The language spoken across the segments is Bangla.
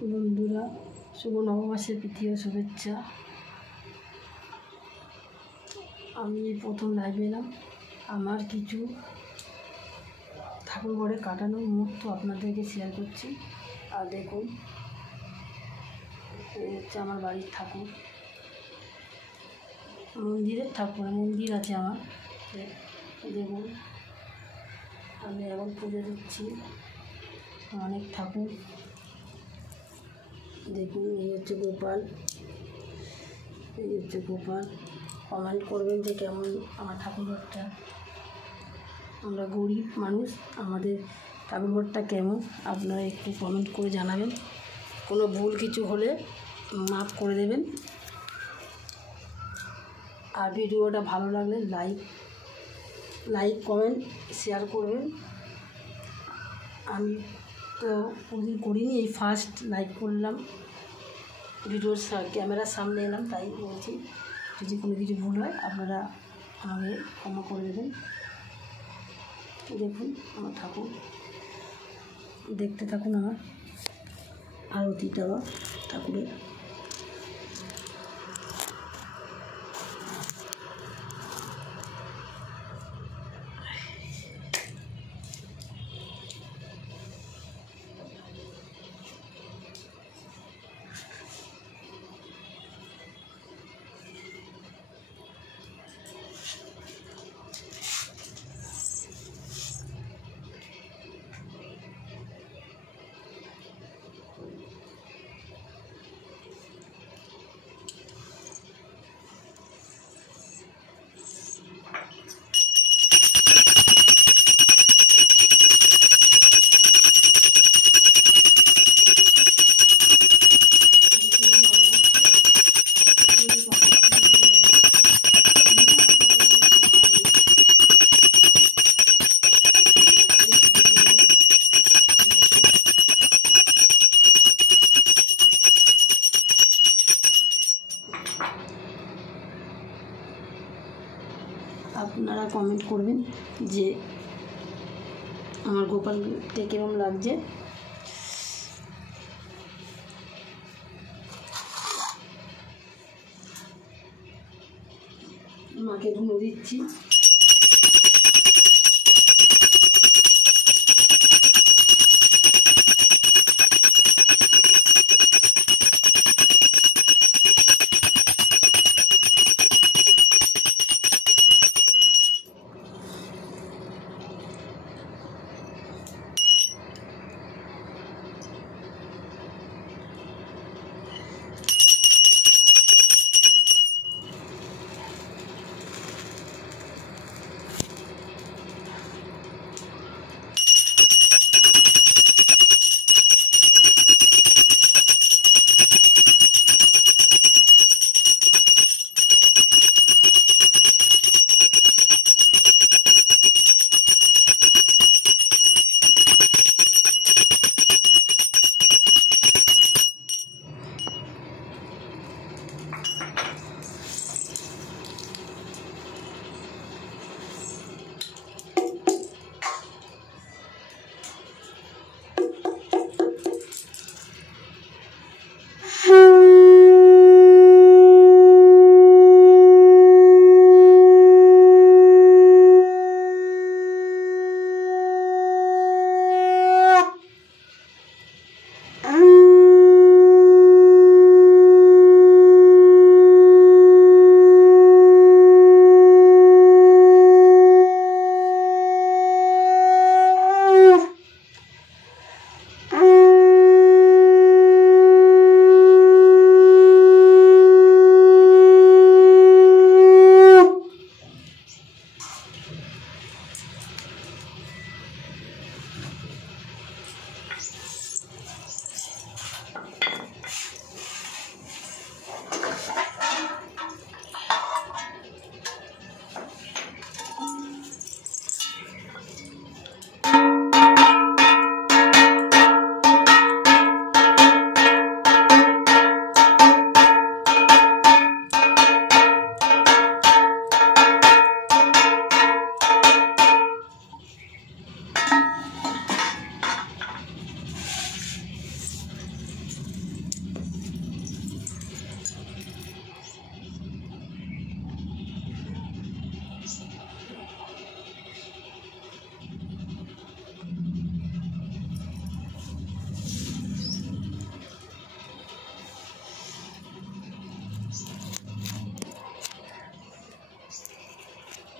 বন্ধুরা, শুভ নববর্ষের প্রীতীয় শুভেচ্ছা। আমি প্রথম লাইভে এলাম। আমার কিছু ঠাকুর ঘরে কাটানো মুহূর্ত আপনাদেরকে শেয়ার করছি। আর দেখুন, এই হচ্ছে আমার বাড়ির ঠাকুর, মন্দিরের ঠাকুর। মন্দির আছে আমার। দেখুন, আমি এখন পুজো দিচ্ছি অনেক ঠাকুর। দেখুন, এই হচ্ছে গোপাল, এই হচ্ছে গোপাল। কমেন্ট করবেন যে কেমন আমার ঠাকুরঘরটা। আমরা গরিব মানুষ, আমাদের ঠাকুরঘরটা কেমন আপনারা একটু কমেন্ট করে জানাবেন। কোনো ভুল কিছু হলে মাফ করে দেবেন। আর ভিডিওটা ভালো লাগলে লাইক কমেন্ট শেয়ার করবেন। আমি তো কোনোদিন করিনি, এই ফার্স্ট লাইভ করলাম, ভিডিওর ক্যামেরার সামনে এলাম, তাই বলছি। যদি কোনো কিছু ভুল হয় আপনারা আমাকে ক্ষমা করে দেবেন। দেখুন আমার ঠাকুর, দেখতে থাকুন আমার আরতিটা ঠাকুরের। আপনারা কমেন্ট করবেন যে আমার গোপালকে কেমন লাগছে। মাকে ধুনো দিচ্ছি।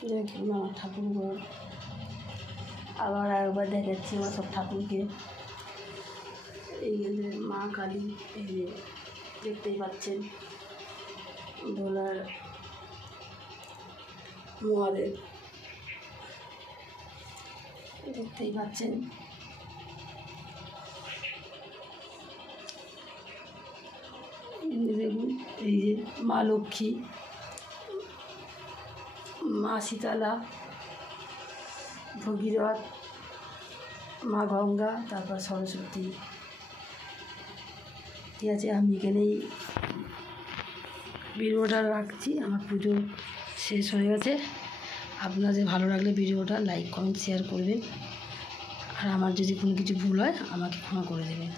দেখুন আমার ঠাকুরঘর। আবার একবার দেখাচ্ছি আমার সব ঠাকুরকে। এই যে মা কালী, এই যে দেখতেই পাচ্ছেন, ভোলার মহাদেব দেখতেই পাচ্ছেন। দেখুন এই যে মা লক্ষ্মী, মা শীতলা, ভগীরথ, মা গঙ্গা, তারপর সরস্বতী। ঠিক আছে, আমি এখানেই ভিডিওটা রাখছি। আমার পুজো শেষ হয়ে গেছে। আপনাদের ভালো লাগলে ভিডিওটা লাইক কমেন্ট শেয়ার করবেন। আর আমার যদি কোনো কিছু ভুল হয় আমাকে ক্ষমা করে দেবেন।